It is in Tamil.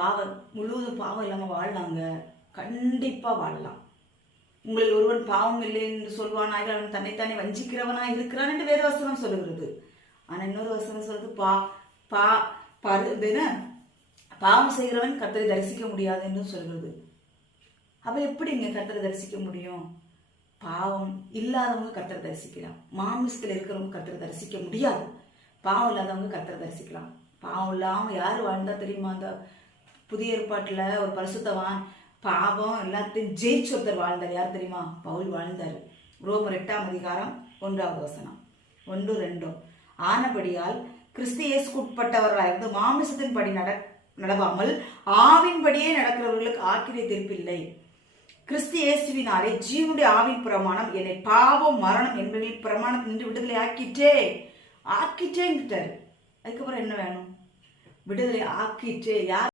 பாவம் முழுவதும் பாவம் இல்லாமல் வாழலாங்க. கண்டிப்பாக வாழலாம். உங்களில் ஒருவன் பாவம் இல்லை என்று சொல்வானாக அவன் தன்னைத்தானே வஞ்சிக்கிறவனா இருக்கிறான் என்று வேத வசனம் சொல்லுகிறது. ஆனால் இன்னொரு வசனம் சொல்றது பாவம் செய்கிறவன் கர்த்தரை தரிசிக்க முடியாது என்று சொல்கிறது. அப்ப எப்படிங்க கர்த்தரை தரிசிக்க முடியும்? பாவம் இல்லாதவங்க கர்த்தரை தரிசிக்கலாம். மாமிசத்தில் இருக்கிறவங்க கர்த்தரை தரிசிக்க முடியாது. பாவம் இல்லாதவங்க கர்த்தரை தரிசிக்கலாம். பாவம் இல்லாமல் யார் வாழ்ந்தா தெரியுமா? அந்த புதிய ஏற்பாட்டில் ஒரு பரிசுத்தவான் பாவம் எல்லாத்தையும் ஜெயிச்சு ஒருத்தர் வாழ்ந்தார். யார் தெரியுமா? பவுல் வாழ்ந்தார். ரோமர் 8ஆம் அதிகாரம் 1வது வசனம் 1-2. ஆனபடியால் கிறிஸ்து இயேசுக்கு உட்பட்டவர்களாயிருந்து மாமிசத்தின் படி நடவாமல் ஆவின்படியே நடக்கிறவர்களுக்கு ஆக்கினை தீர்ப்பில்லை. கிறிஸ்து இயேசுவினாலே ஜீவனுடைய ஆவின் பிரமாணம் என்னை பாவம் மரணம் என்பதில் பிரமாணம் நின்று விடுதலை ஆக்கிட்டேன்ட்டார். அதுக்கப்புறம் என்ன வேணும்? விடுதலை ஆக்கிட்டே. யார்